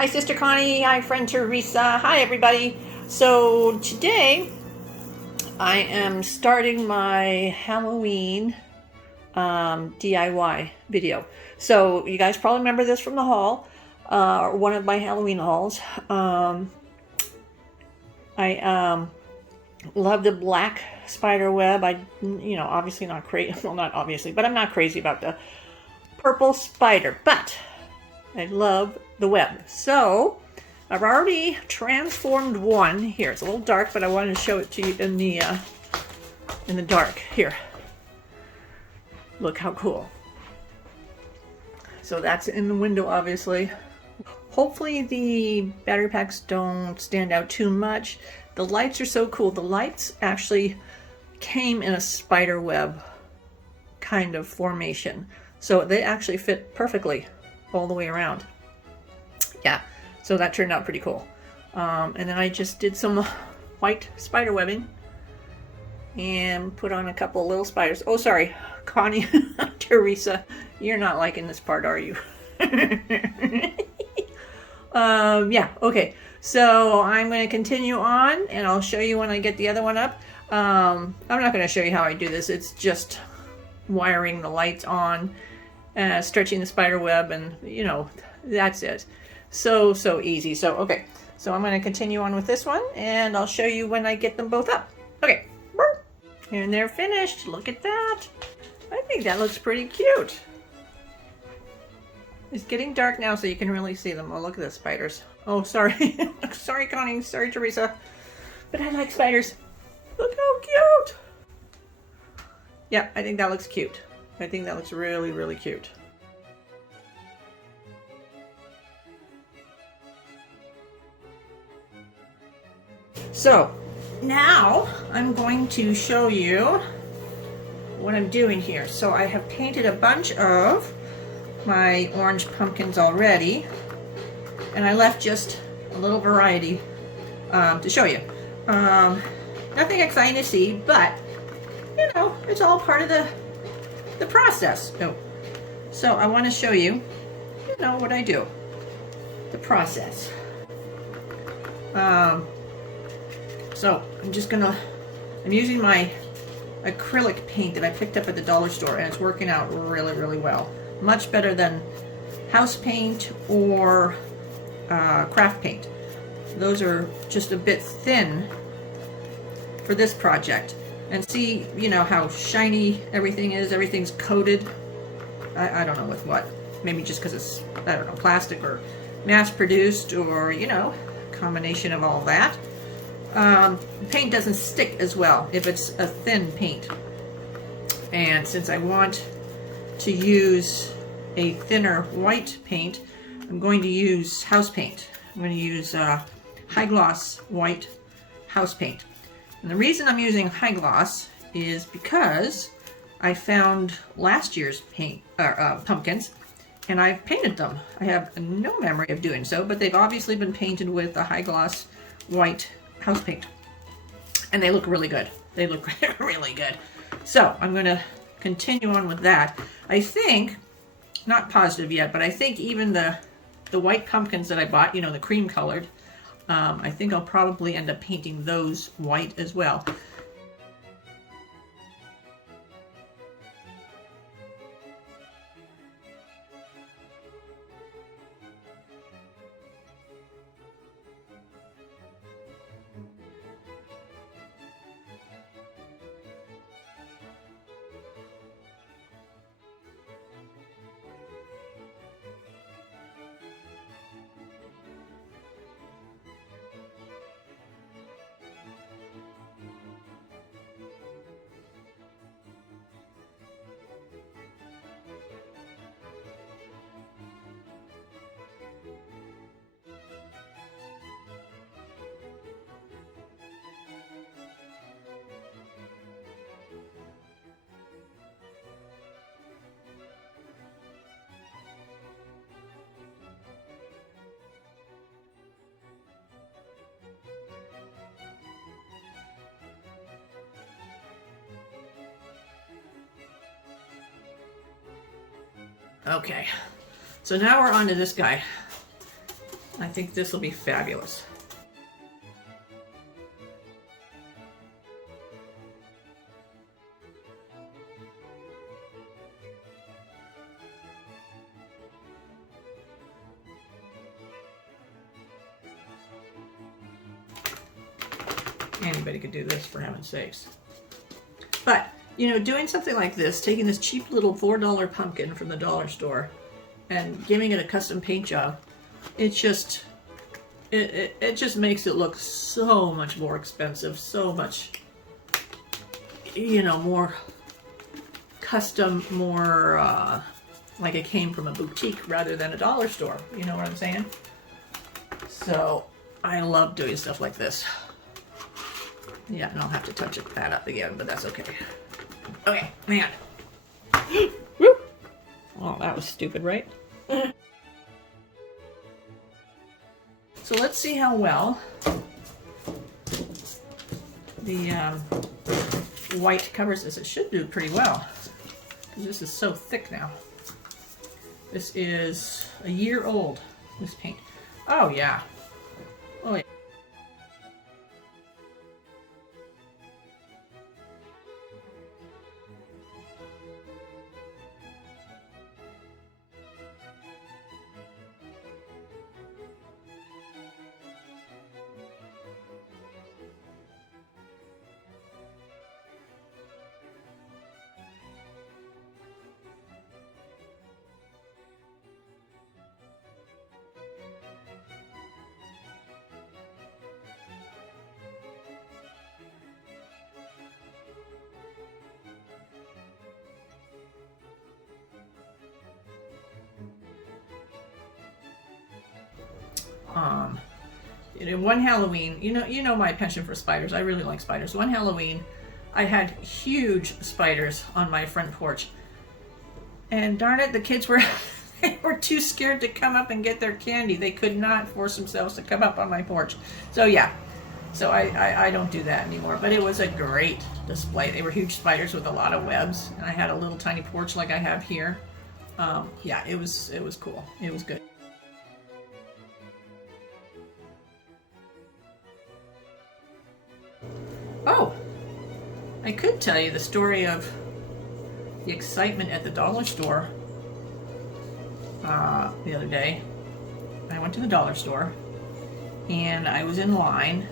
Hi, Sister Connie. Hi, friend Teresa. Hi, everybody. So today I am starting my Halloween DIY video. So you guys probably remember this from the haul, or one of my Halloween hauls. I love the black spider web. Obviously not crazy. Well, not obviously, but I'm not crazy about the purple spider. But I love the web. So I've already transformed one. Here, it's a little dark, but I wanted to show it to you in the dark. Here, look how cool. So that's in the window, obviously. Hopefully the battery packs don't stand out too much. The lights are so cool. The lights actually came in a spider web kind of formation, so they actually fit perfectly all the way around. Yeah, so that turned out pretty cool. And then I just did some white spider webbing and put on a couple little spiders. Oh, sorry, Connie, Teresa, you're not liking this part, are you? Yeah, okay. So I'm going to continue on, and I'll show you when I get the other one up. I'm not going to show you how I do this. It's just wiring the lights on, stretching the spider web, and that's it. So easy. So okay, so I'm going to continue on with this one, and I'll show you when I get them both up. Okay, and they're finished. Look at that. I think that looks pretty cute. It's getting dark now, so you can really see them. Oh, look at the spiders. Oh, sorry. Sorry, Connie. Sorry, Teresa. But I like spiders. Look how cute. Yeah, I think that looks cute. I think that looks really, really cute. So now I'm going to show you what I'm doing here. So I have painted a bunch of my orange pumpkins already, and I left just a little variety to show you. Nothing exciting to see, but it's all part of the process. So I want to show you, what I do, the process. So I'm using my acrylic paint that I picked up at the dollar store, and it's working out really, really well. Much better than house paint or craft paint. Those are just a bit thin for this project. And see, how shiny everything is. Everything's coated. I don't know with what. Maybe just because it's, I don't know, plastic or mass-produced, or, combination of all that. Paint doesn't stick as well if it's a thin paint. And since I want to use a thinner white paint, I'm going to use house paint. I'm going to use high gloss white house paint. And the reason I'm using high gloss is because I found last year's pumpkins, and I've painted them. I have no memory of doing so, but they've obviously been painted with a high gloss white house paint, and they look really good. They look really good. So I'm going to continue on with that. I think, not positive yet, but I think even the white pumpkins that I bought, the cream colored, I think I'll probably end up painting those white as well. Okay, so now we're on to this guy. I think this will be fabulous. Anybody could do this, for heaven's sakes. But, you know, doing something like this, taking this cheap little $4 pumpkin from the dollar store and giving it a custom paint job, it just makes it look so much more expensive, so much, you know, more custom, more like it came from a boutique rather than a dollar store. You know what I'm saying? So I love doing stuff like this. Yeah, and I'll have to touch that up again, but that's okay. Okay, man. Woo! Oh, that was stupid, right? So let's see how well the white covers this. It should do pretty well, because this is so thick now. This is a year old, this paint. Oh, yeah. Oh, yeah. One Halloween, you know my penchant for spiders. I really like spiders. One Halloween, I had huge spiders on my front porch, and darn it, the kids were they were too scared to come up and get their candy. They could not force themselves to come up on my porch. So yeah, so I don't do that anymore. But it was a great display. They were huge spiders with a lot of webs, and I had a little tiny porch like I have here. Yeah, it was cool. It was good. Oh, I could tell you the story of the excitement at the dollar store the other day. I went to the dollar store and I was in line,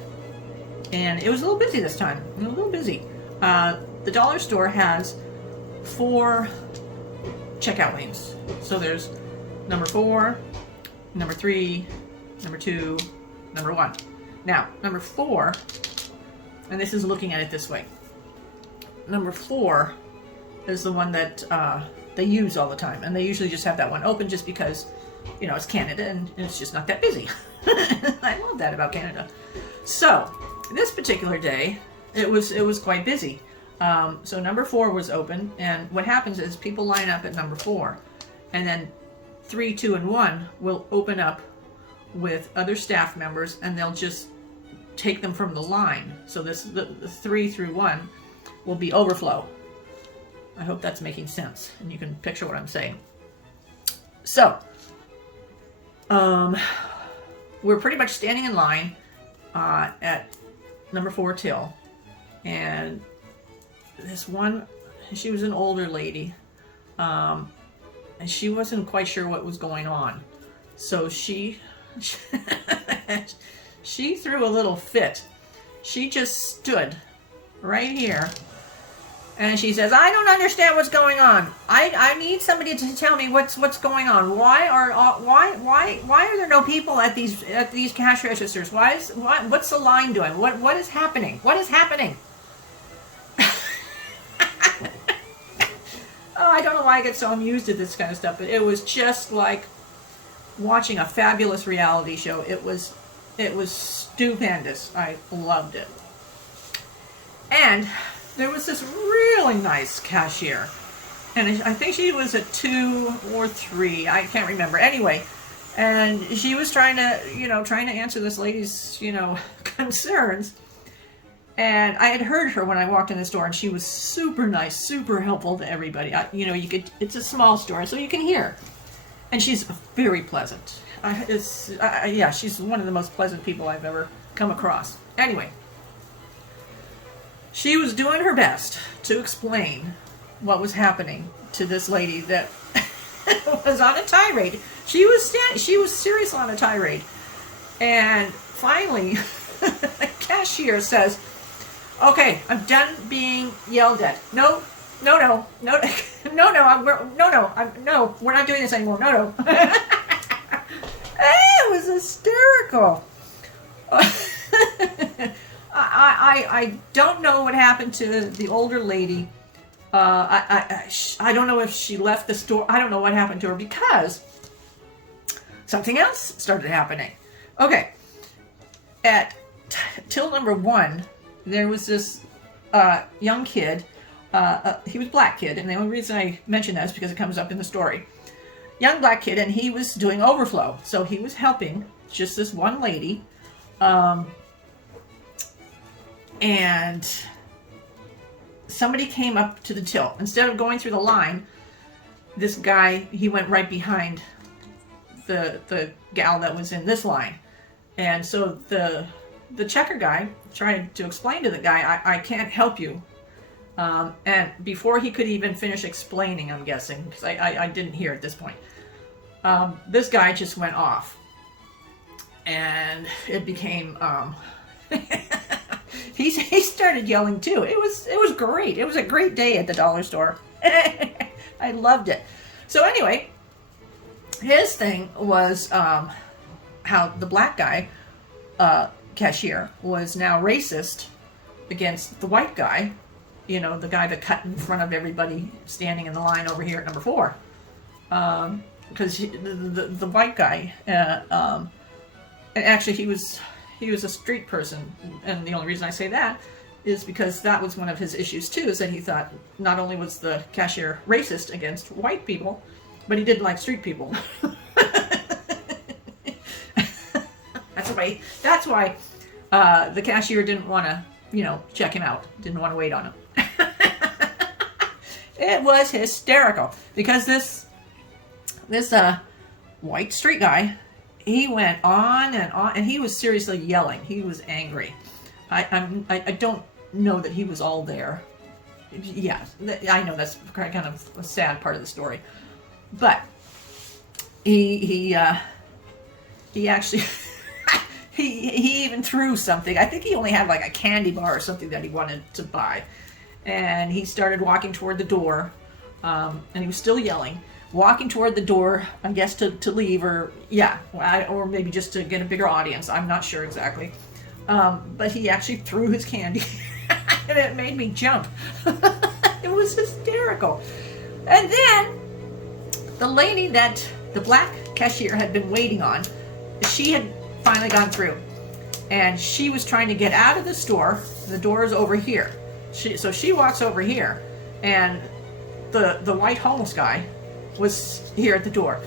and it was a little busy this time. It was a little busy. The dollar store has 4 checkout lanes. So there's number 4, number 3, number 2, number 1. Now, number 4, and this is looking at it this way. Number 4 is the one that they use all the time, and they usually just have that one open just because, you know, it's Canada and it's just not that busy. I love that about Canada. So this particular day, it was quite busy. So number 4 was open, and what happens is people line up at number 4, and then 3, 2, and 1 will open up with other staff members, and they'll just take them from the line. So the 3 through 1 will be overflow. I hope that's making sense and you can picture what I'm saying. So we're pretty much standing in line at number 4 till, and this one, she was an older lady, and she wasn't quite sure what was going on, so she she threw a little fit. She just stood right here and she says, "I don't understand what's going on. I need somebody to tell me what's going on. Why are there no people at these cash registers? What's the line doing? What is happening? What is happening?" Oh, I don't know why I get so amused at this kind of stuff, but it was just like watching a fabulous reality show. It was stupendous. I loved it. And there was this really nice cashier, and I think she was a 2 or 3. I can't remember. Anyway, and she was trying to answer this lady's, concerns. And I had heard her when I walked in the store, and she was super nice, super helpful to everybody. It's a small store, so you can hear. And she's very pleasant. yeah, she's one of the most pleasant people I've ever come across. Anyway, she was doing her best to explain what was happening to this lady that was on a tirade. She was serious on a tirade. And finally, the cashier says, "Okay, I'm done being yelled at. No, we're not doing this anymore. No." It was hysterical. I don't know what happened to the older lady. I don't know if she left the store. I don't know what happened to her because something else started happening. Okay, at till number 1, there was this young kid. He was a black kid, and the only reason I mention that is because it comes up in the story. Young black kid, and he was doing overflow, so he was helping just this one lady, and somebody came up to the till. Instead of going through the line, this guy, he went right behind the gal that was in this line. And so the checker guy tried to explain to the guy, I can't help you. And before he could even finish explaining, I'm guessing, because I didn't hear at this point, this guy just went off. And it became, he started yelling too. It was great. It was a great day at the dollar store. I loved it. So anyway, his thing was how the black guy, cashier, was now racist against the white guy, you know, the guy that cut in front of everybody standing in the line over here at number 4. Because the white guy, and actually he was a street person, and the only reason I say that is because that was one of his issues too, is that he thought not only was the cashier racist against white people, but he didn't like street people. That's why the cashier didn't want to, you know, check him out, didn't want to wait on him. It was hysterical because this white street guy, he went on, and he was seriously yelling. He was angry. I don't know that he was all there. Yeah, I know that's kind of a sad part of the story, but he actually he even threw something. I think he only had like a candy bar or something that he wanted to buy, and he started walking toward the door, and he was still yelling. Walking toward the door, I guess to leave, or maybe just to get a bigger audience. I'm not sure exactly. But he actually threw his candy, and it made me jump. It was hysterical. And then the lady that the black cashier had been waiting on, she had finally gone through, and she was trying to get out of the store. The door is over here. So she walks over here, and the white homeless guy was here at the door.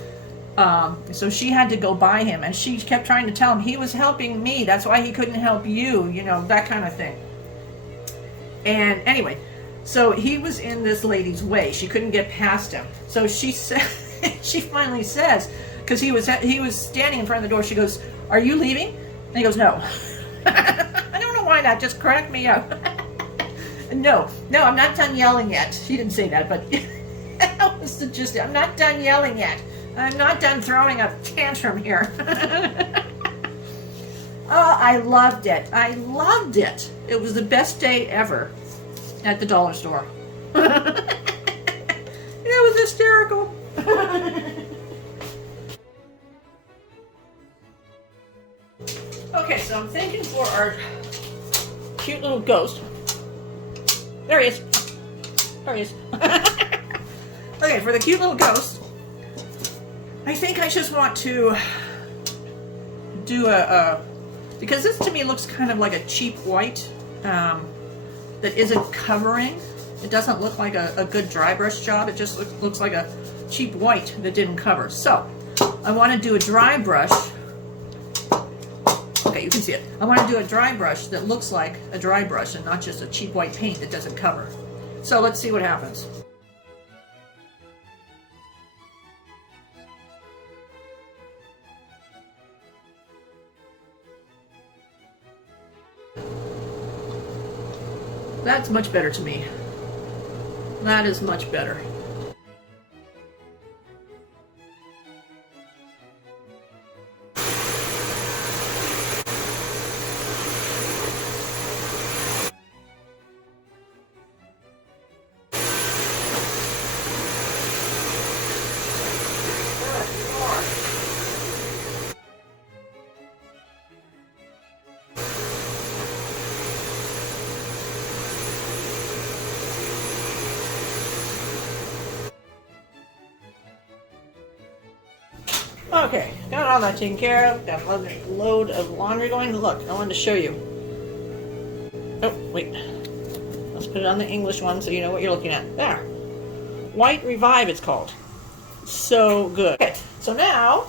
So she had to go by him, and she kept trying to tell him he was helping me, that's why he couldn't help you, you know, that kind of thing. And anyway, so he was in this lady's way. She couldn't get past him. So she said, she finally says, because he was standing in front of the door, she goes, "Are you leaving?" And he goes, "No." I don't know why that just cracked me up. No, I'm not done yelling yet. She didn't say that, but that was the gist. I'm not done yelling yet. I'm not done throwing a tantrum here. Oh, I loved it. I loved it. It was the best day ever at the dollar store. It was hysterical. Okay, so I'm thinking for our cute little ghost. There he is. There he is. Okay, for the cute little ghost, I think I just want to do because this to me looks kind of like a cheap white that isn't covering. It doesn't look like a good dry brush job. It just looks like a cheap white that didn't cover. So I want to do a dry brush. Okay, you can see it. I want to do a dry brush that looks like a dry brush and not just a cheap white paint that doesn't cover. So let's see what happens. That's much better to me. That is much better. Okay, got all that taken care of. Got a load of laundry going. Look, I wanted to show you. Oh, wait. Let's put it on the English one so you know what you're looking at. There. White Revive, it's called. So good. Okay, so now,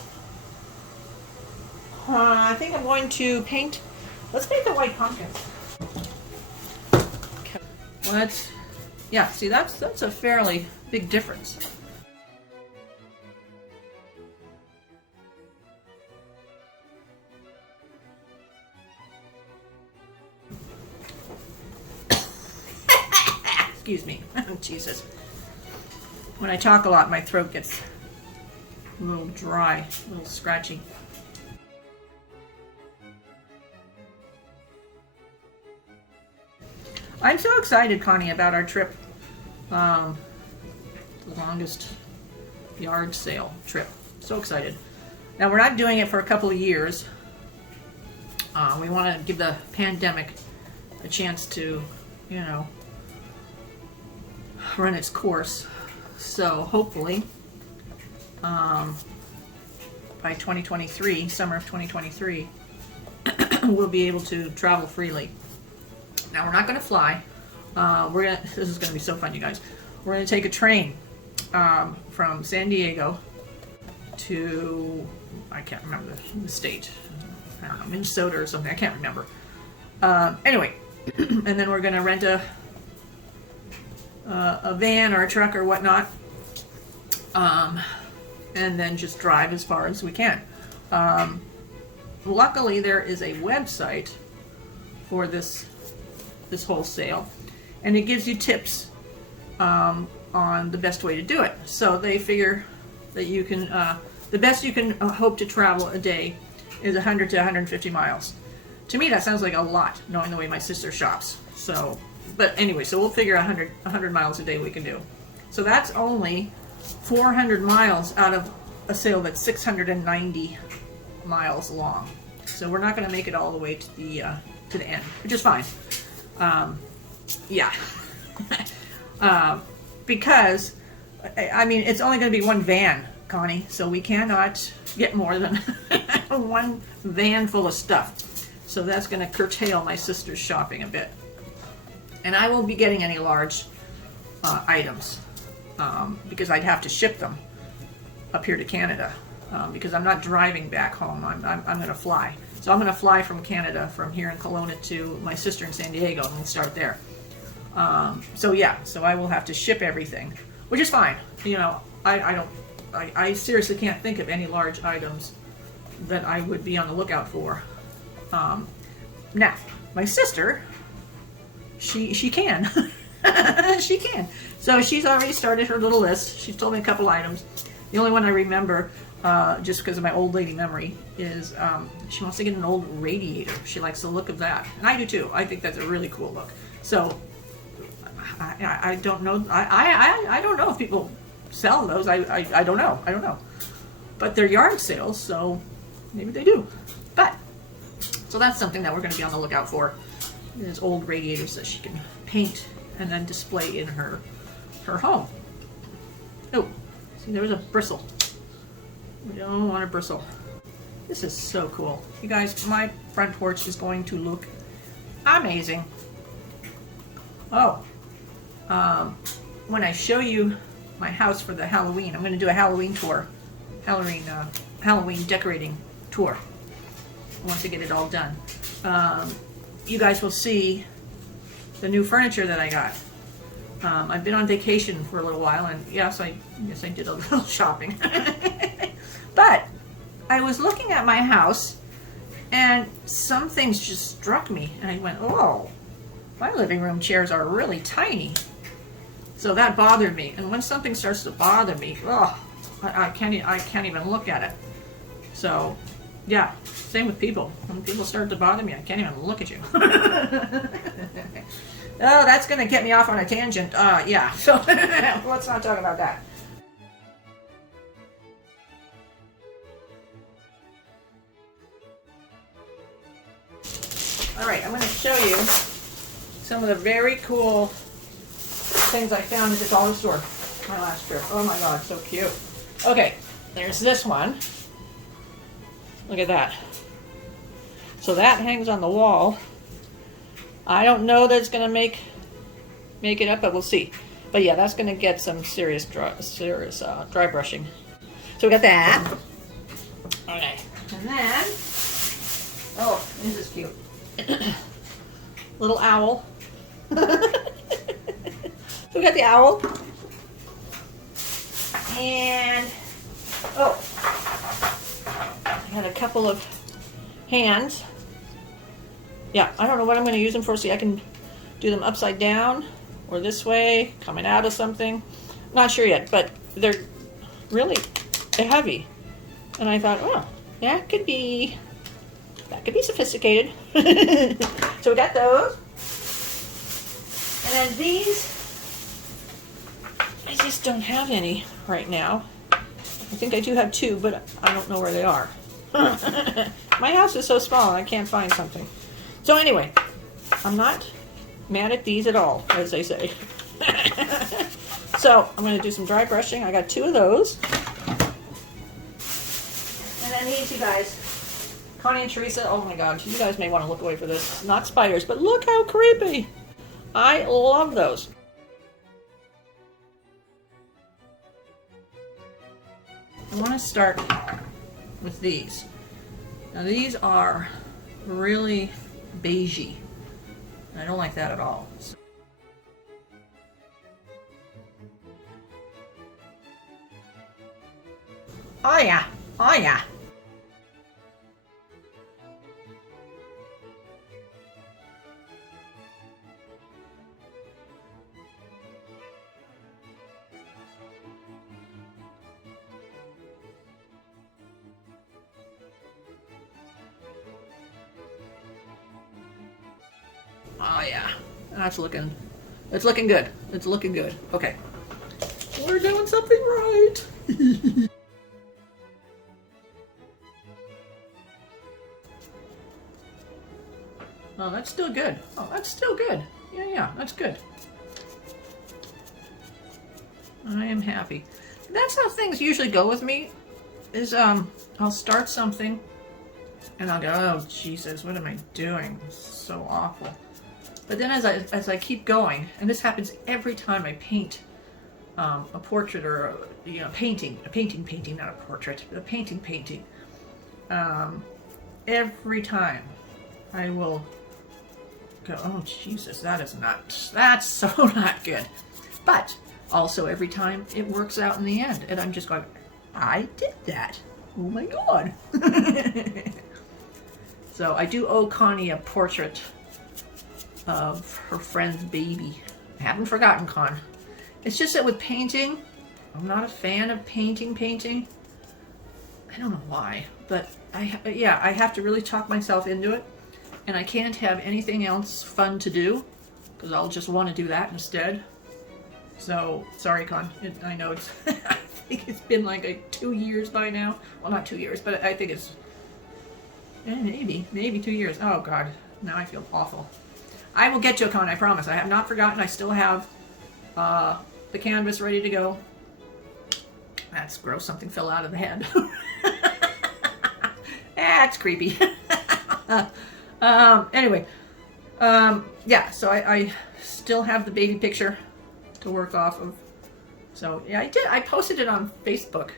I think I'm going to paint. Let's paint the white pumpkins. Okay. Let's, yeah, see, that's a fairly big difference. Excuse me. Jesus. When I talk a lot, my throat gets a little dry, a little scratchy. I'm so excited, Connie, about our trip. The longest yard sale trip. So excited. Now, we're not doing it for a couple of years. We want to give the pandemic a chance to, you know, run its course. So hopefully by 2023, summer of 2023, we'll be able to travel freely. Now, we're not going to fly. This is going to be so fun, you guys. We're going to take a train from San Diego to, I can't remember the state. I don't know, Minnesota or something. I can't remember. Anyway, and then we're going to rent a van or a truck or whatnot, and then just drive as far as we can. Luckily, there is a website for this whole sale, and it gives you tips on the best way to do it. So they figure that you can, the best you can hope to travel a day is 100 to 150 miles. To me, that sounds like a lot, knowing the way my sister shops. So, but anyway, so we'll figure 100 miles a day we can do. So that's only 400 miles out of a sale that's 690 miles long. So we're not going to make it all the way to the end, which is fine. Yeah. Because, I mean, it's only going to be one van, Connie, so we cannot get more than one van full of stuff. So that's going to curtail my sister's shopping a bit. And I won't be getting any large items because I'd have to ship them up here to Canada because I'm not driving back home. I'm going to fly. So I'm going to fly from Canada, from here in Kelowna to my sister in San Diego, and we'll start there. So yeah, so I will have to ship everything, which is fine. You know, I seriously can't think of any large items that I would be on the lookout for. Now, my sister, she can. She can. So she's already started her little list. She's told me a couple items. The only one I remember, just because of my old lady memory, is she wants to get an old radiator. She likes the look of that. And I do too. I think that's a really cool look. So I don't know. I don't know if people sell those. I don't know. I don't know. But they're yard sales, so maybe they do. But so that's something that we're going to be on the lookout for. There's old radiators that she can paint and then display in her home. Oh, see, there was a bristle. We don't want a bristle. This is so cool. You guys, my front porch is going to look amazing. Oh, when I show you my house for the Halloween, I'm going to do a Halloween tour, Halloween decorating tour. Once I get it all done, you guys will see the new furniture that I got. I've been on vacation for a little while, and yes, I did a little shopping. But I was looking at my house, and some things just struck me, and I went, oh, My living room chairs are really tiny. So that bothered me. And when something starts to bother me, oh, I can't even look at it. So, yeah, same with people. When people start to bother me, I can't even look at you. Oh, that's going to get me off on a tangent. Yeah, so let's not talk about that. All right, I'm going to show you some of the very cool things I found at the dollar store my last trip. Oh my god, so cute. Okay, there's this one. Look at that. So that hangs on the wall. I don't know that it's gonna make it up, but we'll see. But yeah, that's gonna get some serious dry brushing. So we got that. Okay, and then oh, this is cute. Little owl. So we got the owl. And oh, I got a couple of hands. Yeah, I don't know what I'm going to use them for. See, I can do them upside down or this way, coming out of something. Not sure yet, but they're really heavy. And I thought, oh, that could be sophisticated. So we got those. And then these, I just don't have any right now. I think I do have two, but I don't know where they are. My house is so small and I can't find something. So anyway, I'm not mad at these at all, as they say. So I'm going to do some dry brushing. I got two of those. And then these, you guys, Connie and Teresa, oh my god, you guys may want to look away for this. Not spiders, but look how creepy. I love those. I want to start with these. Now these are really beigey. I don't like that at all. Oh yeah, oh yeah. Oh yeah, it's looking good. It's looking good. Okay, we're doing something right. Oh, that's still good. Oh, that's still good. Yeah, that's good. I am happy. That's how things usually go with me. Is I'll start something, and I'll go, oh Jesus, what am I doing? This is so awful. But then as I keep going, and this happens every time I paint a portrait or painting, not a portrait, but a painting. Every time I will go, oh Jesus, that's so not good. But also every time it works out in the end, and I'm just going, I did that. Oh my god. So I do owe Connie a portrait of her friend's baby. I haven't forgotten, Con. It's just that with painting, I'm not a fan of painting. I don't know why, but I have to really talk myself into it, and I can't have anything else fun to do because I'll just want to do that instead. So sorry, Con. I know it's I think it's been like 2 years by now. Well, not 2 years, but I think it's maybe 2 years. Oh god, now I feel awful. I will get you a Con, I promise. I have not forgotten. I still have the canvas ready to go. That's gross. Something fell out of the head. That's creepy. Anyway, yeah, so I still have the baby picture to work off of. So yeah, I posted it on Facebook.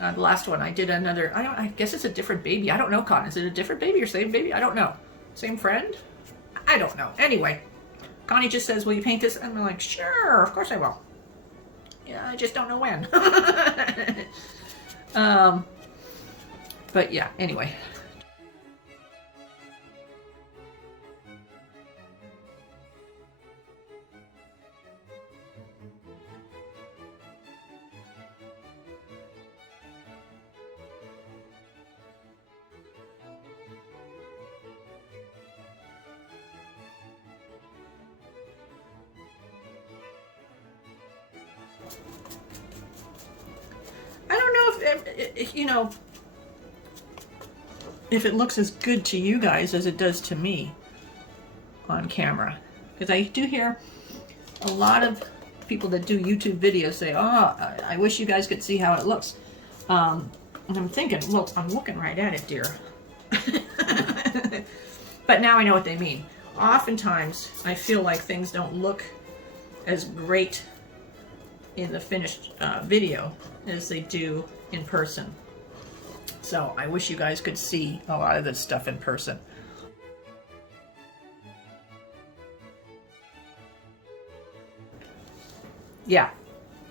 The last one, I did another, I guess it's a different baby. I don't know, Con. Is it a different baby or same baby? I don't know. Same friend? I don't know. Anyway, Connie just says, will you paint this? And I'm like, sure, of course I will. Yeah, I just don't know when. But yeah, anyway. I don't know if you know, if it looks as good to you guys as it does to me on camera. Because I do hear a lot of people that do YouTube videos say, oh, I wish you guys could see how it looks. And I'm thinking, well, I'm looking right at it, dear. But now I know what they mean. Oftentimes, I feel like things don't look as great in the finished video as they do in person. So I wish you guys could see a lot of this stuff in person. Yeah.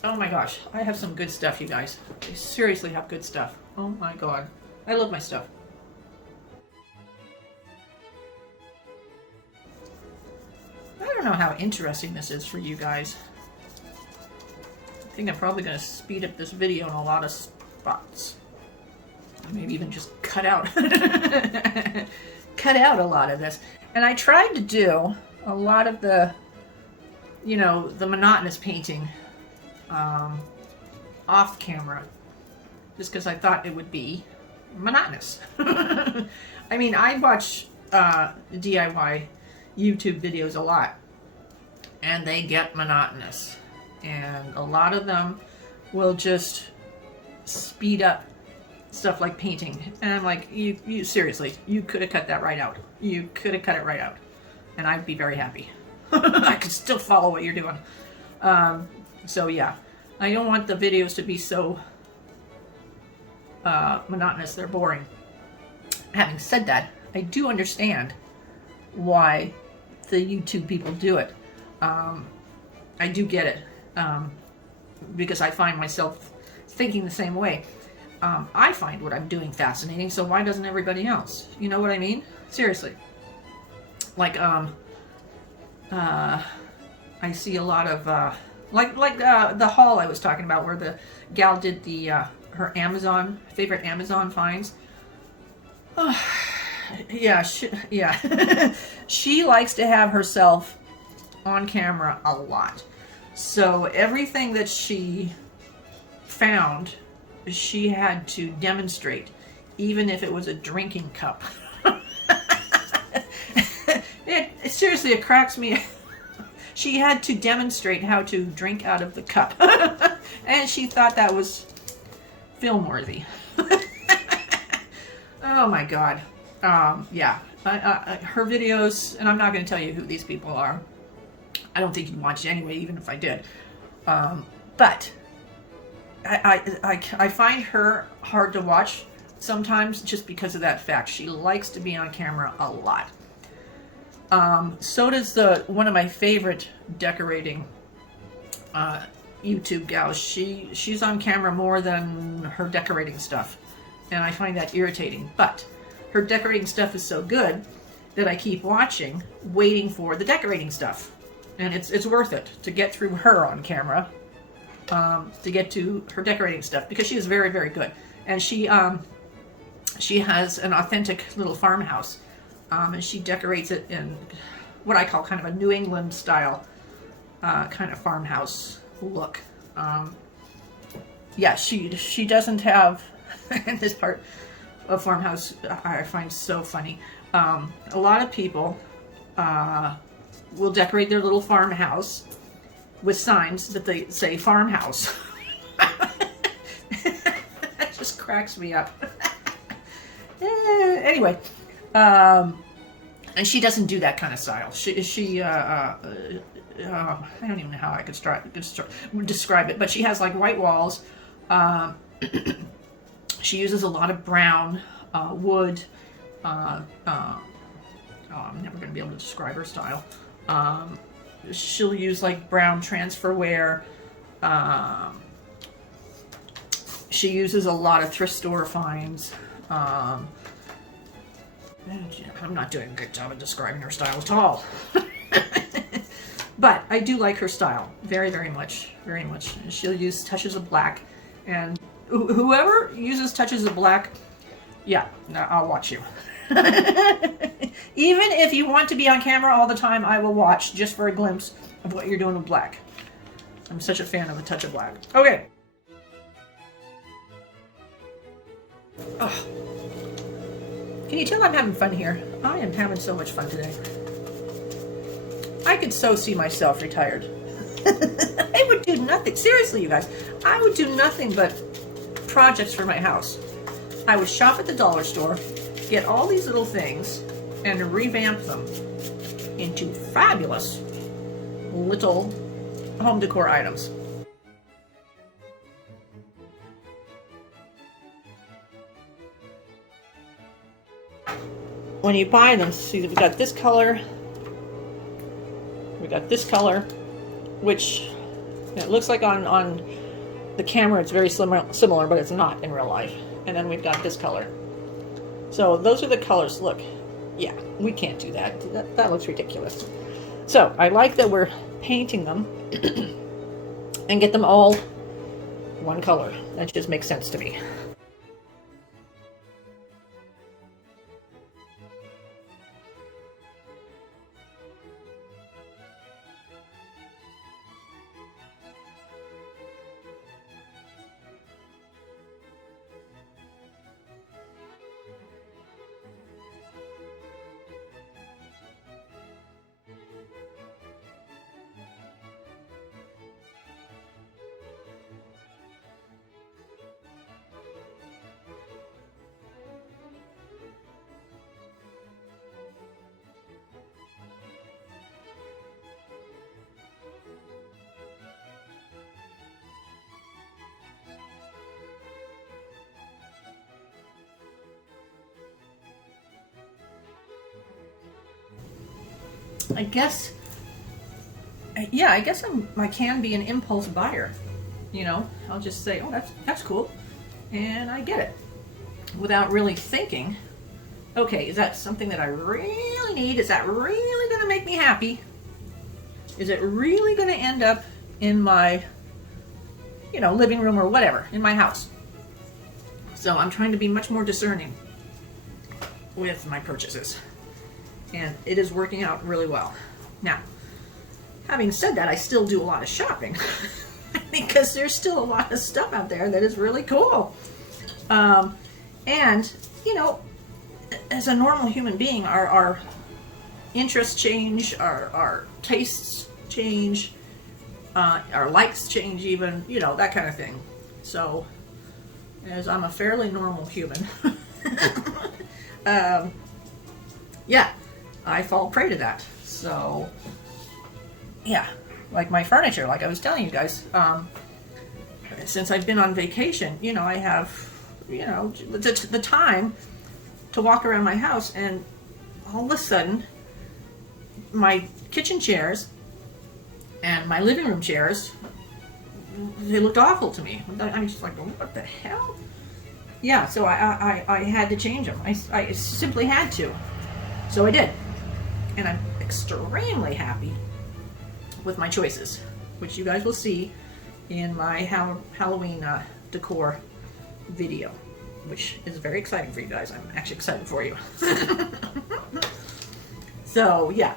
Oh my gosh. I have some good stuff, you guys. I seriously have good stuff. Oh my god. I love my stuff. I don't know how interesting this is for you guys. I think I'm probably going to speed up this video in a lot of spots. Maybe even just cut out cut out a lot of this. And I tried to do a lot of the, you know, the monotonous painting off camera, just because I thought it would be monotonous. I mean, I watch DIY YouTube videos a lot, and they get monotonous, and a lot of them will just speed up stuff like painting, and I'm like, you seriously, you could have cut that right out. You could have cut it right out, and I'd be very happy. I could still follow what you're doing. So yeah, I don't want the videos to be so monotonous they're boring. Having said that, I do understand why the YouTube people do it. I do get it, because I find myself thinking the same way. I find what I'm doing fascinating, so why doesn't everybody else? You know what I mean? Seriously. Like, I see a lot of, the haul I was talking about, where the gal did the, her favorite Amazon finds. Oh, yeah, yeah. She likes to have herself on camera a lot. So everything that she found, she had to demonstrate, even if it was a drinking cup. Seriously, it cracks me. She had to demonstrate how to drink out of the cup. And she thought that was film-worthy. Oh my god. Yeah. Her videos, and I'm not going to tell you who these people are. I don't think you'd watch it anyway, even if I did. But I find her hard to watch sometimes, just because of that fact. She likes to be on camera a lot. So does one of my favorite decorating YouTube gals. She's on camera more than her decorating stuff, and I find that irritating. But her decorating stuff is so good that I keep watching, waiting for the decorating stuff, and it's worth it to get through her on camera. To get to her decorating stuff, because she is very, very good. And she has an authentic little farmhouse, and she decorates it in what I call kind of a New England style kind of farmhouse look. Yeah, she doesn't have, and this part of farmhouse I find so funny. A lot of people will decorate their little farmhouse with signs that they say farmhouse. That just cracks me up. Anyway, and she doesn't do that kind of style. I don't even know how I could describe it, but she has like white walls. She uses a lot of brown wood. I'm never going to be able to describe her style. She'll use like brown transferware. She uses a lot of thrift store finds. I'm not doing a good job of describing her style at all. But I do like her style very, very much, very much. She'll use touches of black, and whoever uses touches of black, yeah, I'll watch you. Even if you want to be on camera all the time, I will watch just for a glimpse of what you're doing with black. I'm such a fan of a touch of black. Okay. Oh. Can you tell I'm having fun here? I am having so much fun today. I could so see myself retired. I would do nothing. Seriously, you guys. I would do nothing but projects for my house. I would shop at the dollar store, get all these little things, and revamp them into fabulous little home decor items. When you buy them, see, we've got this color, we got this color, which it looks like on the camera it's very similar, but it's not in real life. And then we've got this color. So those are the colors. Look, yeah, we can't do that. That looks ridiculous. So I like that we're painting them and get them all one color. That just makes sense to me. I guess, yeah, I guess I can be an impulse buyer. You know, I'll just say, oh, that's cool, and I get it without really thinking, okay, is that something that I really need? Is that really going to make me happy? Is it really going to end up in my, you know, living room or whatever, in my house? So I'm trying to be much more discerning with my purchases. And it is working out really well. Now, having said that, I still do a lot of shopping because there's still a lot of stuff out there that is really cool. And, you know, as a normal human being, our interests change, our tastes change, our likes change even, you know, that kind of thing. So, as I'm a fairly normal human, yeah, I fall prey to that. So, yeah, like my furniture, like I was telling you guys, since I've been on vacation, you know, I have, you know, the time to walk around my house, and all of a sudden, my kitchen chairs and my living room chairs, they looked awful to me. I'm just like, what the hell? Yeah, so I had to change them. I simply had to. So I did. And I'm extremely happy with my choices, which you guys will see in my Halloween decor video, which is very exciting for you guys. I'm actually excited for you. So, yeah.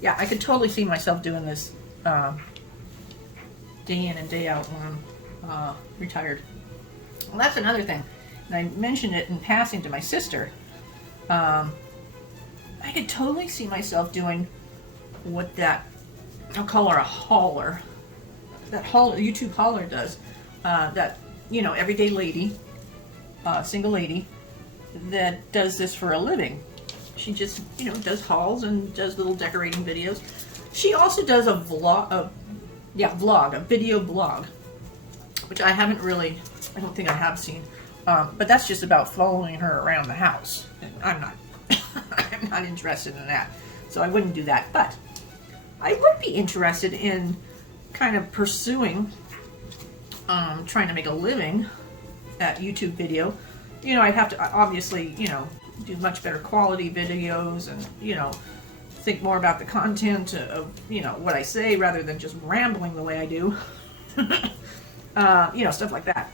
Yeah, I could totally see myself doing this day in and day out when I'm retired. Well, that's another thing. And I mentioned it in passing to my sister. I could totally see myself doing what that, I'll call her a hauler, that YouTube hauler does. That, you know, everyday lady, single lady, that does this for a living. She just, you know, does hauls and does little decorating videos. She also does a vlog, yeah, vlog, a video blog, which I haven't really, I don't think I have seen. But that's just about following her around the house. And I'm not, I'm not interested in that. So I wouldn't do that. But I would be interested in kind of pursuing, trying to make a living at YouTube video. You know, I'd have to obviously, you know, do much better quality videos and, you know, think more about the content of, you know, what I say rather than just rambling the way I do. You know, stuff like that.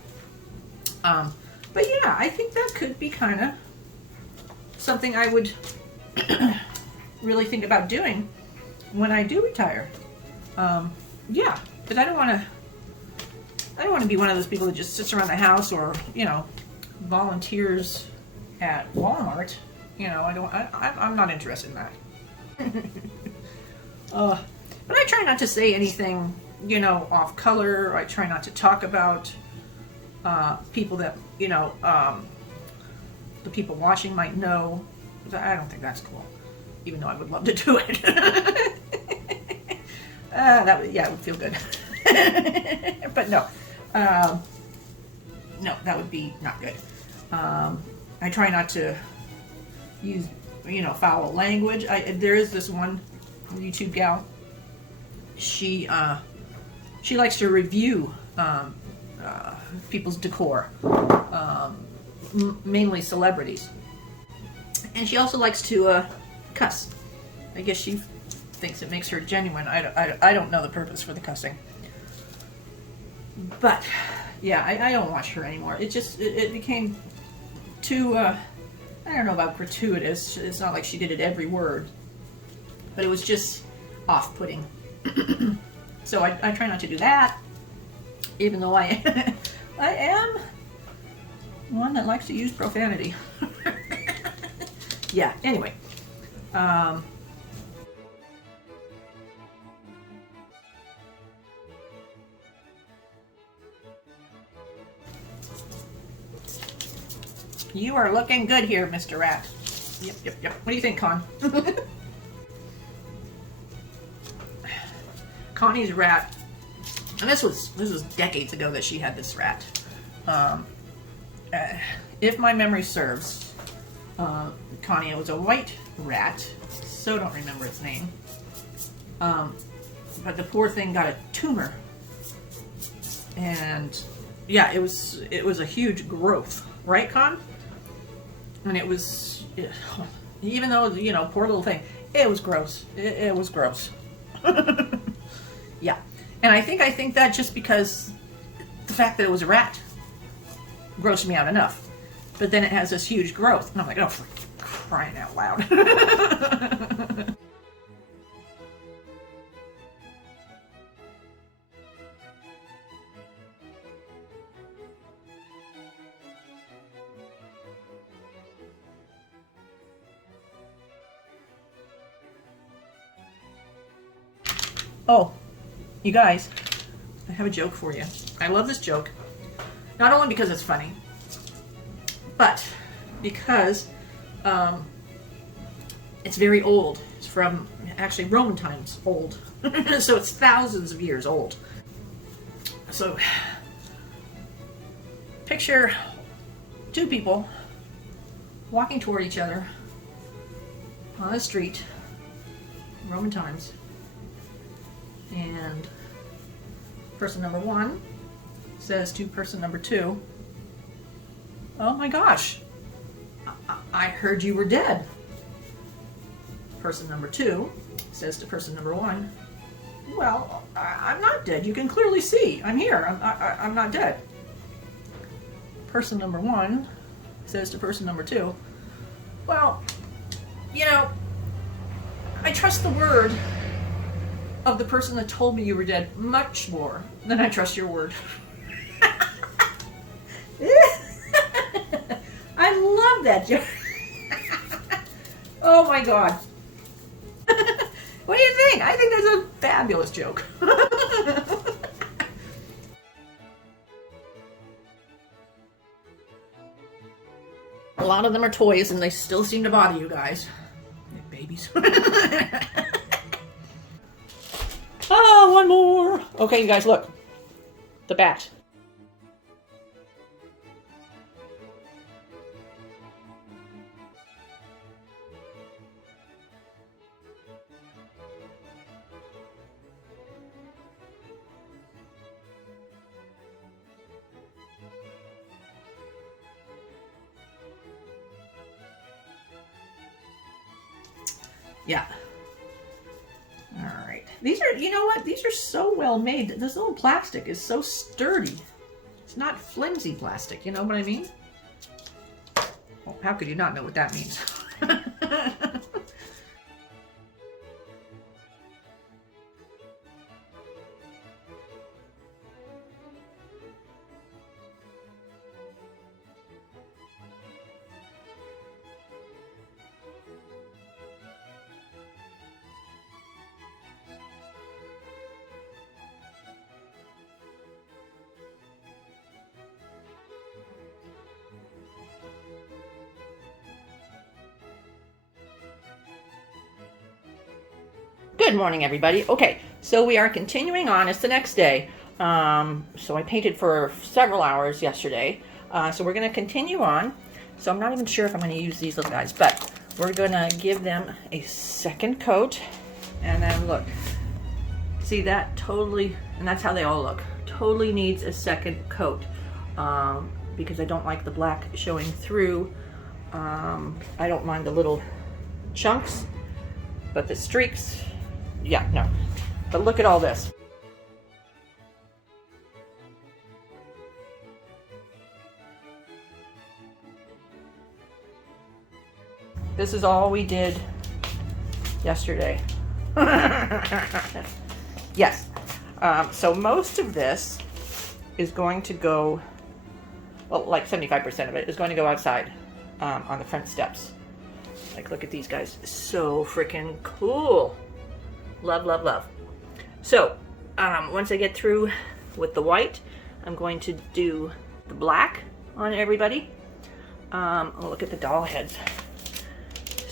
But yeah, I think that could be kind of something I would really think about doing when I do retire. Yeah, but I don't want to be one of those people that just sits around the house or, you know, volunteers at Walmart. You know, I'm not interested in that. But I try not to say anything, you know, off color. I try not to talk about people that, you know, the people watching might know. I don't think that's cool, even though I would love to do it. Yeah, it would feel good. But no, no, that would be not good. I try not to use, you know, foul language. There is this one YouTube gal. She likes to review people's decor, mainly celebrities, and she also likes to cuss. I guess she thinks it makes her genuine. I don't know the purpose for the cussing, but yeah, I don't watch her anymore. It became too I don't know about gratuitous. It's not like she did it every word, but it was just off-putting. So I try not to do that, even though I am one that likes to use profanity. Yeah, anyway. You are looking good here, Mr. Rat. Yep. What do you think, Con? Connie's rat, and this was decades ago that she had this rat. If my memory serves, Connie, it was a white rat, so don't remember its name. But the poor thing got a tumor, and yeah, it was a huge growth, right, Con? And it was, even though, you know, poor little thing, it was gross. It was gross. Yeah, and I think that just because the fact that it was a rat grossed me out enough. But then it has this huge growth, and I'm like, oh, for crying out loud. Oh, you guys, I have a joke for you. I love this joke, not only because it's funny, but because it's very old. It's from, actually, Roman times old. So it's thousands of years old. So picture two people walking toward each other on the street, Roman times, and person number one says to person number two, "Oh my gosh, I heard you were dead." Person number two says to person number one, "Well, I'm not dead. You can clearly see. I'm here. I'm not dead." Person number one says to person number two, "Well, you know, I trust the word of the person that told me you were dead much more than I trust your word." I love that joke. Oh my god. What do you think? I think that's a fabulous joke. A lot of them are toys and they still seem to bother you guys. Babies. Oh, one more. Okay, you guys, look. The bat. Yeah. All right. These are, you know what? These are so well made. This little plastic is so sturdy. It's not flimsy plastic, you know what I mean? Well, how could you not know what that means? Good morning, everybody. Okay, so we are continuing on. It's the next day. So I painted for several hours yesterday. So we're going to continue on. So I'm not even sure if I'm going to use these little guys, but we're going to give them a second coat. And then look, see that totally, and that's how they all look. Totally needs a second coat because I don't like the black showing through. I don't mind the little chunks, but the streaks, yeah, no. But look at all this. This is all we did yesterday. Yes. So most of this is going to go, well, like 75% of it is going to go outside on the front steps. Like, look at these guys. So freaking cool. Love, love, love. So, once I get through with the white, I'm going to do the black on everybody. Oh, look at the doll heads.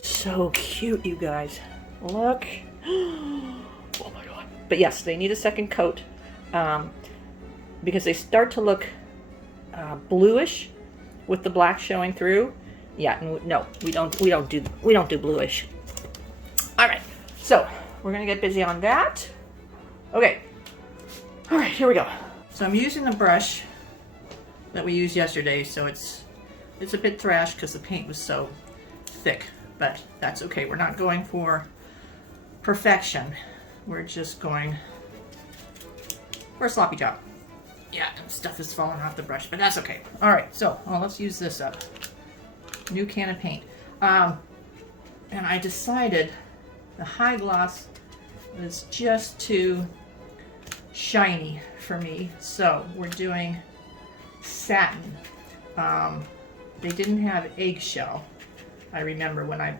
So cute, you guys. Look. Oh my god. But yes, they need a second coat because they start to look bluish with the black showing through. Yeah, no, we don't do bluish. All right, so we're gonna get busy on that. Okay, all right, here we go. So I'm using the brush that we used yesterday, so it's a bit thrashed because the paint was so thick, but that's okay. We're not going for perfection. We're just going for a sloppy job. Yeah, and stuff is falling off the brush, but that's okay. All right, so let's use this up. New can of paint. And I decided the high gloss is just too shiny for me, so we're doing satin. They didn't have eggshell. I remember when I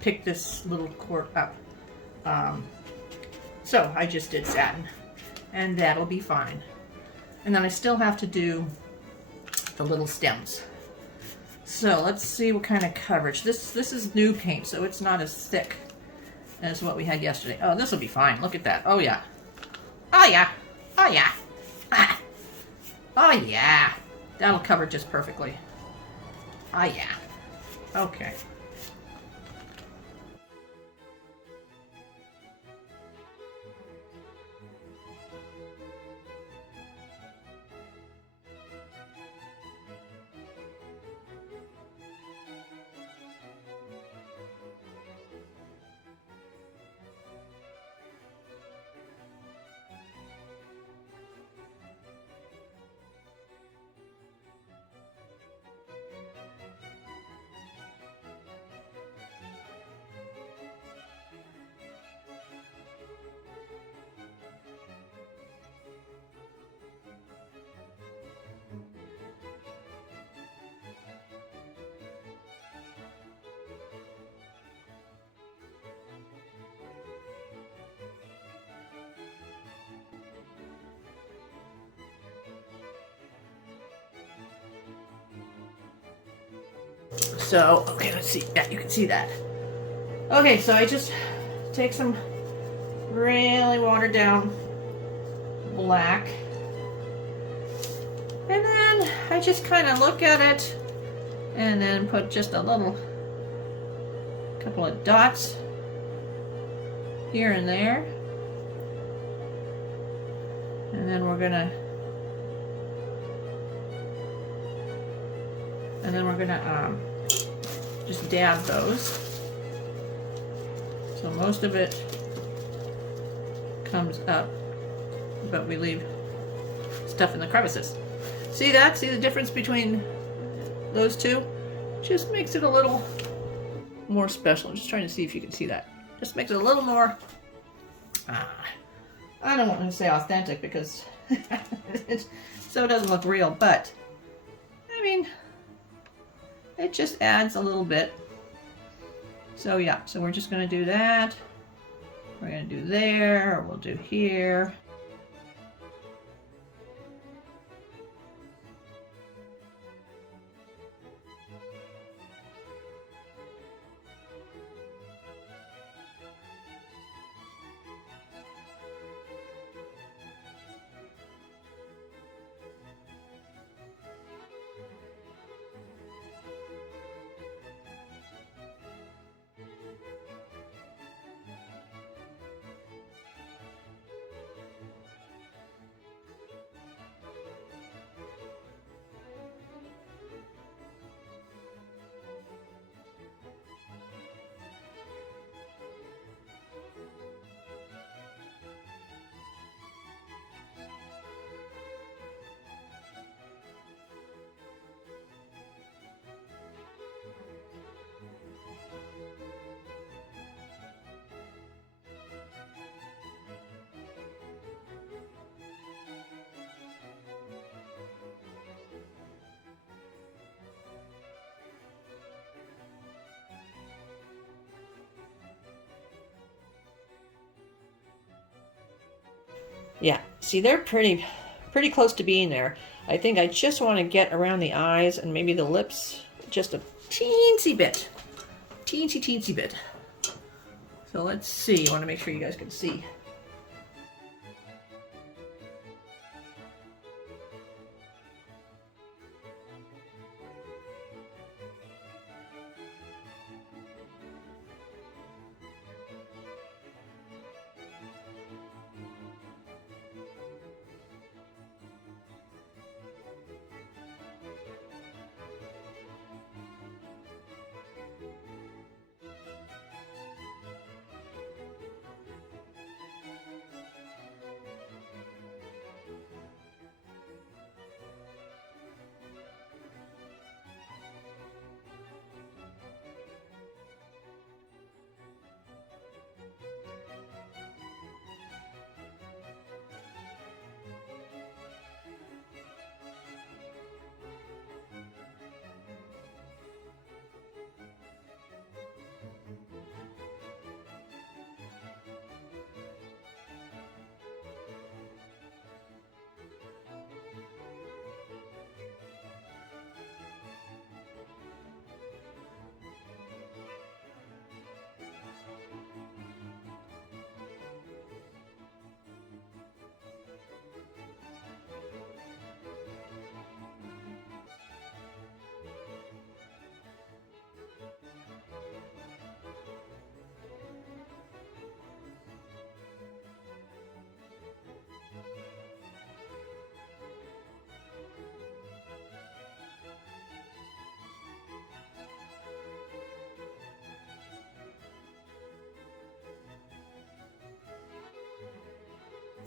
picked this little quart up. So I just did satin, and that'll be fine. And then I still have to do the little stems. So let's see what kind of coverage. This is new paint, so it's not as thick as what we had yesterday. Oh, this will be fine. Look at that. Oh yeah. Oh yeah. Oh yeah. Ah. Oh yeah. That'll cover just perfectly. Oh yeah. Okay. So, okay, let's see. Yeah, you can see that. Okay, so I just take some really watered down black. And then I just kind of look at it and then put just a couple of dots here and there. And then we're gonna just dab those. So most of it comes up, but we leave stuff in the crevices. See that? See the difference between those two? Just makes it a little more special. I'm just trying to see if you can see that. Just makes it a little more, I don't want to say authentic because so it doesn't look real, but I mean, it just adds a little bit. So yeah, so we're just going to do that. We're going to do there, or we'll do here. Yeah, see, they're pretty close to being there. I think I just want to get around the eyes and maybe the lips just a teensy bit. Teensy bit. So let's see. I want to make sure you guys can see.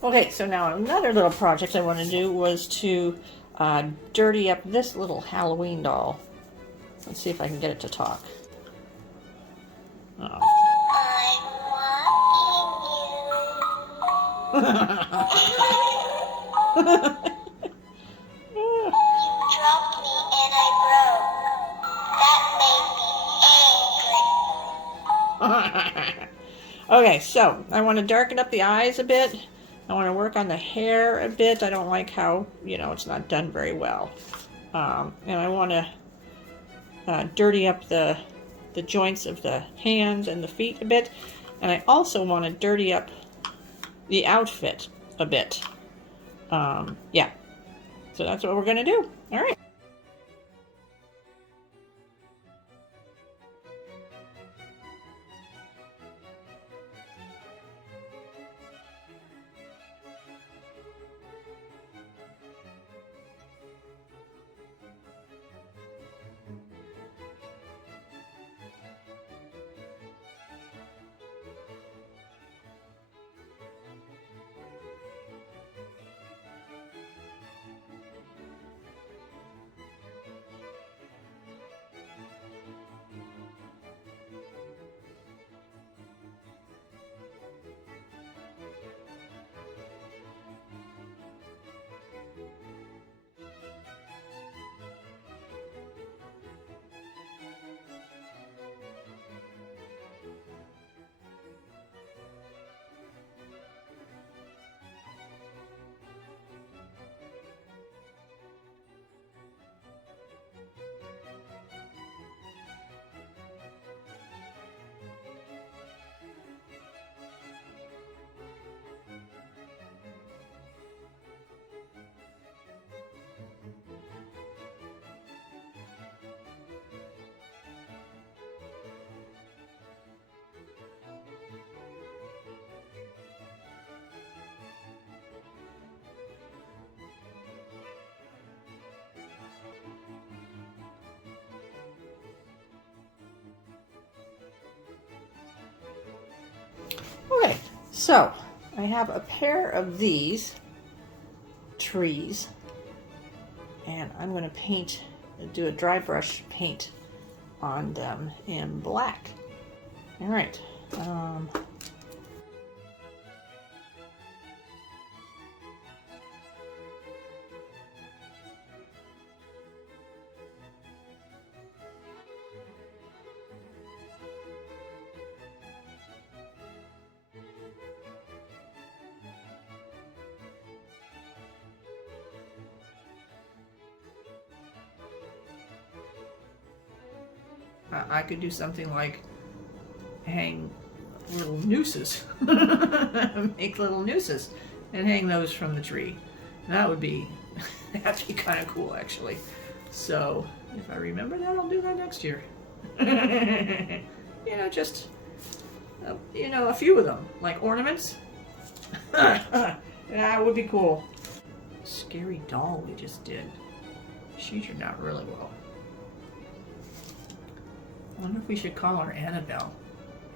Okay, so now another little project I want to do was to dirty up this little Halloween doll. Let's see if I can get it to talk. Oh. I'm You dropped me and I broke. That made me angry. Okay, so I want to darken up the eyes a bit. I want to work on the hair a bit. I don't like how, it's not done very well. And I want to dirty up the joints of the hands and the feet a bit. And I also want to dirty up the outfit a bit. Yeah. So that's what we're going to do. All right. Okay, so I have a pair of these trees, and I'm going to do a dry brush paint on them in black. All right. I could do something like hang little nooses, make little nooses, and hang those from the tree. That'd be kind of cool, actually. So if I remember that, I'll do that next year. Just a few of them, like ornaments. That would be cool. Scary doll we just did. She turned out really well. I wonder if we should call her Annabelle.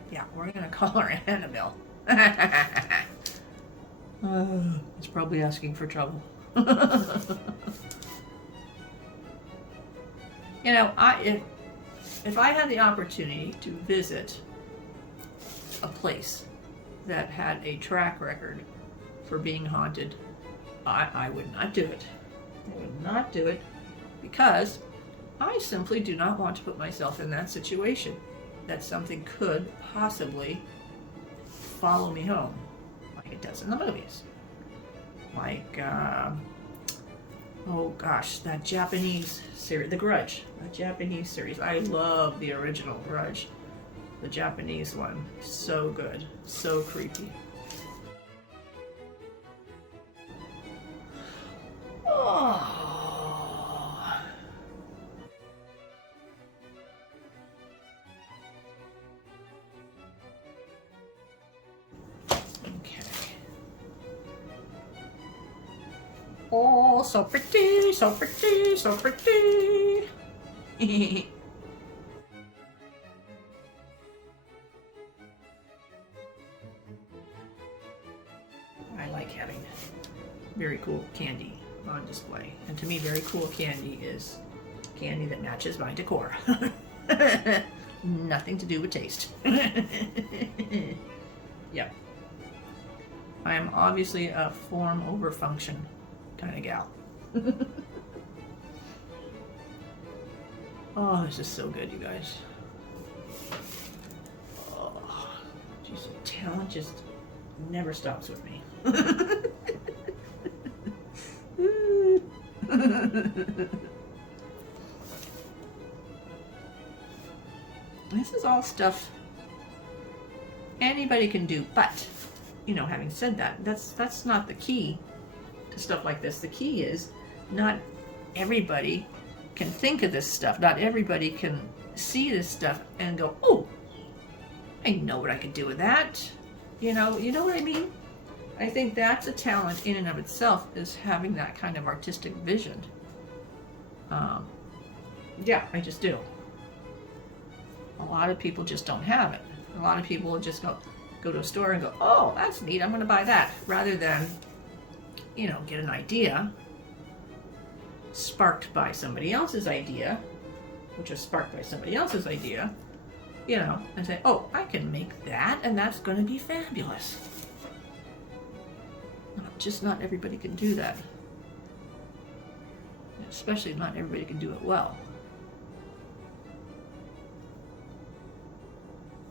Yeah, we're gonna call her Annabelle. It's probably asking for trouble. If I had the opportunity to visit a place that had a track record for being haunted, I would not do it. I would not do it because I simply do not want to put myself in that situation, that something could possibly follow me home, like it does in the movies. Like, oh gosh, that Japanese series, The Grudge, that Japanese series. I love the original Grudge, the Japanese one. So good, so creepy. Oh. Oh, so pretty, so pretty, so pretty. I like having very cool candy on display. And to me, very cool candy is candy that matches my decor. Nothing to do with taste. Yep. I am obviously a form over function kind of gal. Oh, this is so good, you guys. Oh, geez, the talent just never stops with me. This is all stuff anybody can do, but having said that, that's not the key to stuff like this. The key is not everybody can think of this stuff. Not everybody can see this stuff and go, oh, I know what I could do with that. You know what I mean? I think that's a talent in and of itself, is having that kind of artistic vision. Yeah, I just do. A lot of people just don't have it. A lot of people will just go to a store and go, oh, that's neat, I'm going to buy that, rather than, get an idea sparked by somebody else's idea, which was sparked by somebody else's idea, and say, oh, I can make that, and that's going to be fabulous. Just not everybody can do that. Especially not everybody can do it well.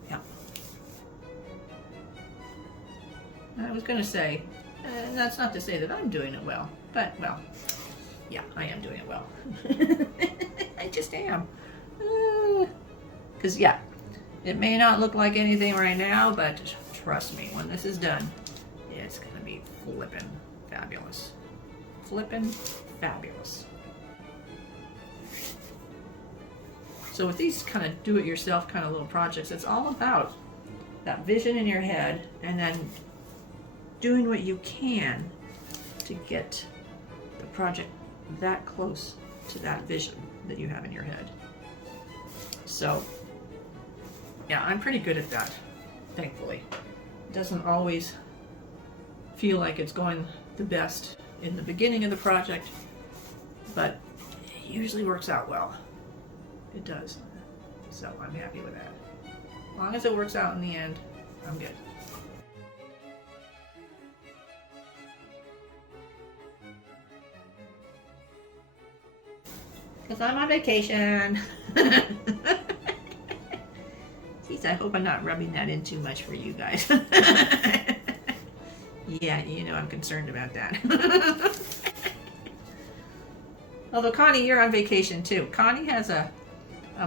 Yeah. I was going to say, that's not to say that I'm doing it well, but, well, yeah, I am doing it well. I just am. Because, yeah, it may not look like anything right now, but trust me, when this is done, it's going to be flippin' fabulous. Flippin' fabulous. So with these kind of do-it-yourself kind of little projects, it's all about that vision in your head and then doing what you can to get the project that close to that vision that you have in your head. So, yeah, I'm pretty good at that, thankfully. It doesn't always feel like it's going the best in the beginning of the project, but it usually works out well. It does. So I'm happy with that. As long as it works out in the end, I'm good. Because I'm on vacation. Jeez, I hope I'm not rubbing that in too much for you guys. Yeah, I'm concerned about that. Although, Connie, you're on vacation too. Connie has a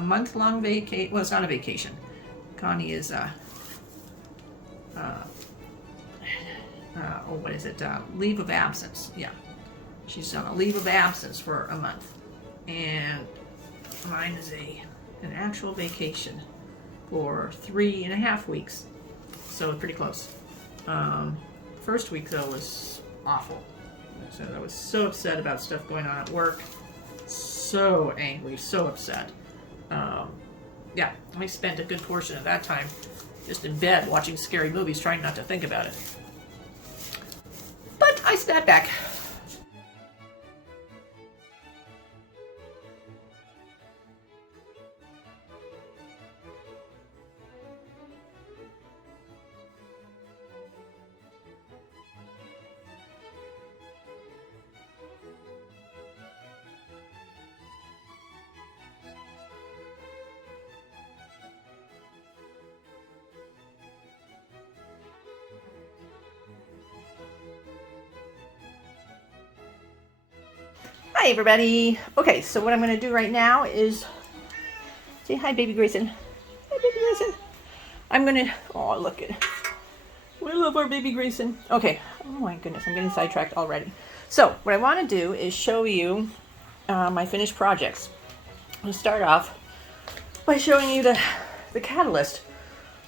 month-long vacation. Well, it's not a vacation. Connie is what is it? Leave of absence. Yeah, she's on a leave of absence for a month, and mine is an actual vacation for 3.5 weeks. So pretty close. First week though was awful. So I was so upset about stuff going on at work. So angry, so upset. Yeah, I spent a good portion of that time just in bed watching scary movies, trying not to think about it. But I snapped back. Hi everybody. Okay, so what I'm going to do right now is say hi, baby Grayson. Hi, baby Grayson. I'm going to, oh, look at, we love our baby Grayson. Okay, oh my goodness, I'm getting sidetracked already. So what I want to do is show you my finished projects. I'm going to start off by showing you the catalyst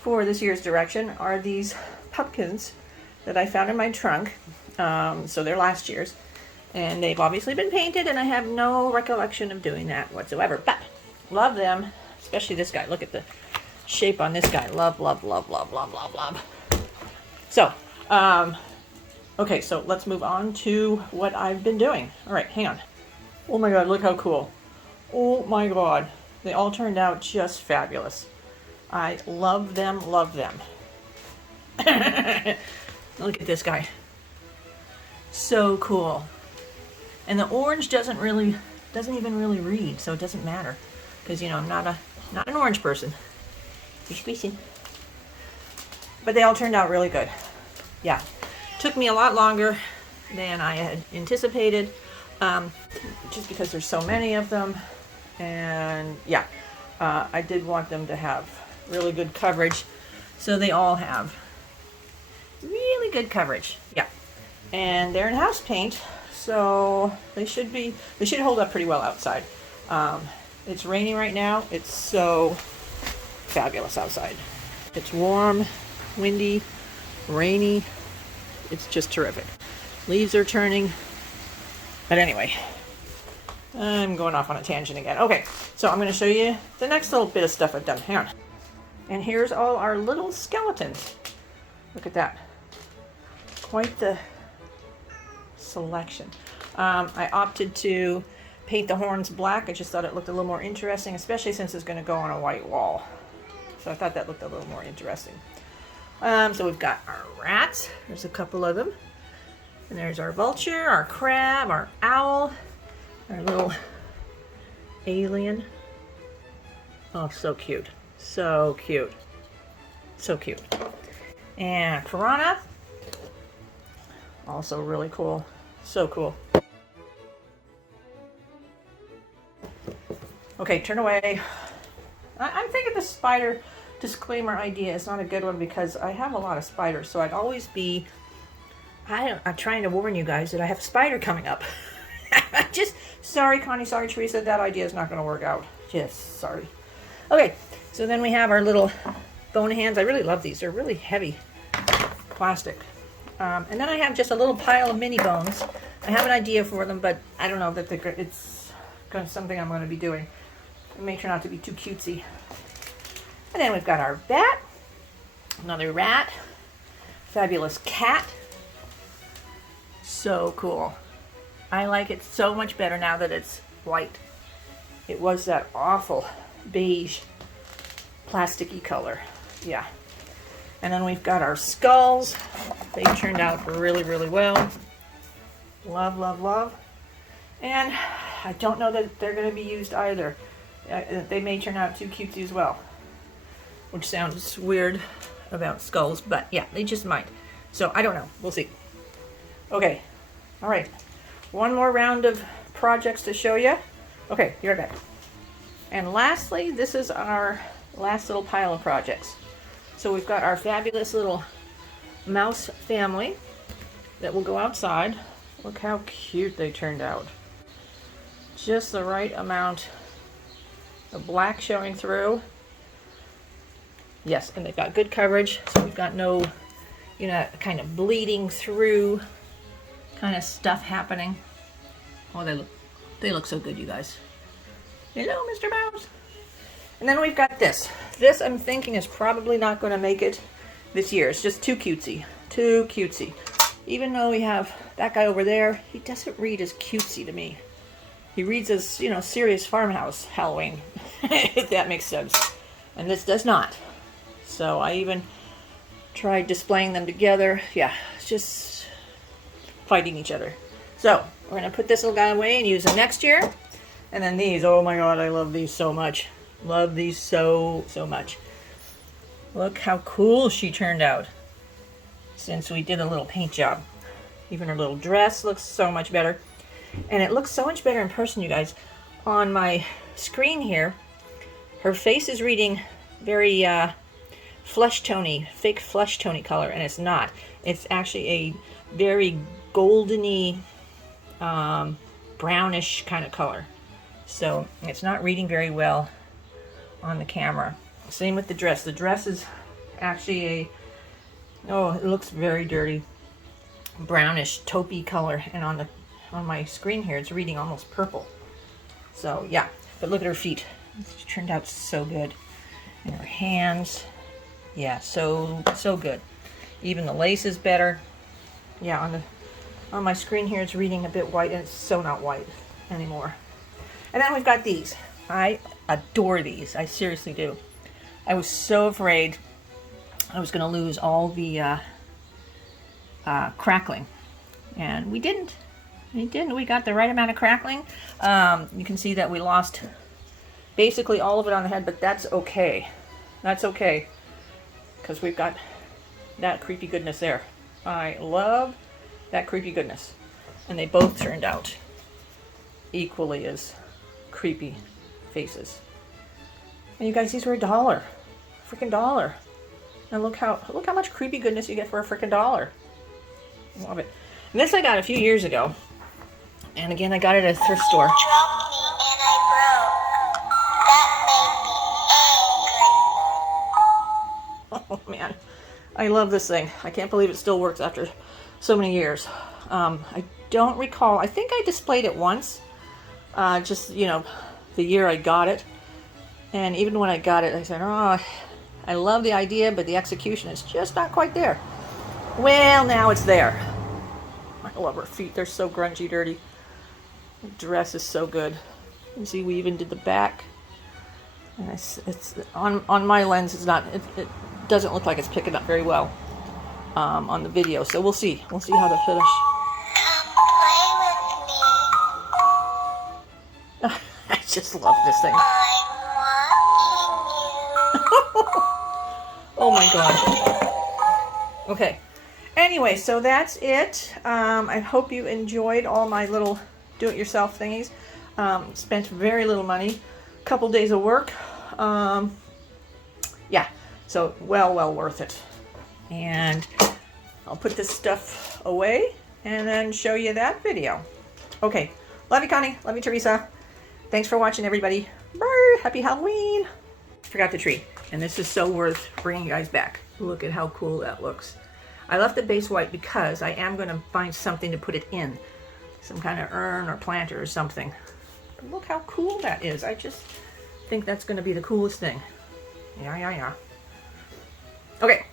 for this year's direction are these pumpkins that I found in my trunk. So they're last year's. And they've obviously been painted, and I have no recollection of doing that whatsoever. But love them, especially this guy. Look at the shape on this guy. Love, love, love, love, love, love, love. So, okay, so let's move on to what I've been doing. All right, hang on. Oh my God, look how cool. Oh my God. They all turned out just fabulous. I love them, love them. Look at this guy. So cool. And the orange doesn't even really read, so it doesn't matter, because I'm not an orange person. You're squeezing. But they all turned out really good. Yeah, took me a lot longer than I had anticipated, just because there's so many of them, and yeah, I did want them to have really good coverage, so they all have really good coverage. Yeah, and they're in house paint. So they should hold up pretty well outside. It's raining right now. It's so fabulous outside. It's warm, windy, rainy. It's just terrific. Leaves are turning. But anyway, I'm going off on a tangent again. Okay, so I'm going to show you the next little bit of stuff I've done. Hang on. And here's all our little skeletons. Look at that. Quite the selection. I opted to paint the horns black. I just thought it looked a little more interesting, especially since it's going to go on a white wall. So I thought that looked a little more interesting. So we've got our rats. There's a couple of them. And there's our vulture, our crab, our owl, our little alien. Oh, so cute. So cute. So cute. And piranha. Also really cool. So cool. Okay, turn away. I'm thinking the spider disclaimer idea is not a good one because I have a lot of spiders, so I'd always be... I'm trying to warn you guys that I have a spider coming up. Just, sorry Connie, sorry Teresa, that idea is not going to work out. Just, sorry. Okay, so then we have our little bone hands. I really love these. They're really heavy plastic. And then I have just a little pile of mini bones. I have an idea for them, but I don't know that it's something I'm going to be doing. It may turn out to be too cutesy. And then we've got our bat, another rat, fabulous cat. So cool. I like it so much better now that it's white. It was that awful beige plasticky color. Yeah. And then we've got our skulls. They turned out really, really well. Love, love, love. And I don't know that they're going to be used either. They may turn out too cutesy as well. Which sounds weird about skulls, but yeah, they just might. So I don't know. We'll see. Okay. All right. One more round of projects to show you. Okay, be right back. And lastly, this is our last little pile of projects. So we've got our fabulous little mouse family that will go outside. Look how cute they turned out. Just the right amount of black showing through. Yes, and they've got good coverage, so we've got no, kind of bleeding through kind of stuff happening. Oh, they look so good, you guys. Hello, Mr. Mouse. And then we've got this. This, I'm thinking, is probably not going to make it this year. It's just too cutesy. Too cutesy. Even though we have that guy over there, he doesn't read as cutesy to me. He reads as, serious farmhouse Halloween, if that makes sense. And this does not. So I even tried displaying them together. Yeah, it's just fighting each other. So we're going to put this little guy away and use him next year. And then these, oh my god, I love these so much. Love these so, so much. Look how cool she turned out since we did a little paint job. Even her little dress looks so much better. And it looks so much better in person, you guys. On my screen here, her face is reading very flesh tony, fake flesh tony color, and it's not. It's actually a very goldeny, brownish kind of color. So it's not reading very well on the camera. Same with the dress. The dress is actually it looks very dirty, brownish, taupey color, and on my screen here it's reading almost purple. So yeah, but look at her feet. She turned out so good. And her hands, yeah, so good. Even the lace is better. Yeah, on my screen here it's reading a bit white, and it's so not white anymore. And then we've got these. I adore these. I seriously do. I was so afraid I was going to lose all the crackling, and we didn't. We didn't. We got the right amount of crackling. You can see that we lost basically all of it on the head, but that's okay. That's okay, because we've got that creepy goodness there. I love that creepy goodness. And they both turned out equally as creepy faces. And you guys, these were $1. Freaking $1. And look how much creepy goodness you get for a freaking $1. Love it. And this I got a few years ago. And again, I got it at a thrift store. Dropped me and I broke. That made me angry. Oh man, I love this thing. I can't believe it still works after so many years. I don't recall. I think I displayed it once, just, you know, the year I got it. And even when I got it, I said, oh, I love the idea, but the execution is just not quite there. Well, now it's there. I love her feet. They're so grungy dirty. The dress is so good. You see, we even did the back. And it's on my lens. It's not. It doesn't look like it's picking up very well on the video. So we'll see. We'll see how to finish. Come play with me. I just love this thing. I'm watching you. Oh my god. Okay. Anyway, so that's it. I hope you enjoyed all my little do-it-yourself thingies. Spent very little money. Couple days of work. Yeah. So well worth it. And I'll put this stuff away and then show you that video. Okay. Love you, Connie. Love you, Teresa. Thanks for watching, everybody. Bye. Happy Halloween. Forgot the tree. And this is so worth bringing you guys back. Look at how cool that looks. I left the base white because I am going to find something to put it in. Some kind of urn or planter or something. But look how cool that is. I just think that's going to be the coolest thing. Yeah. Okay.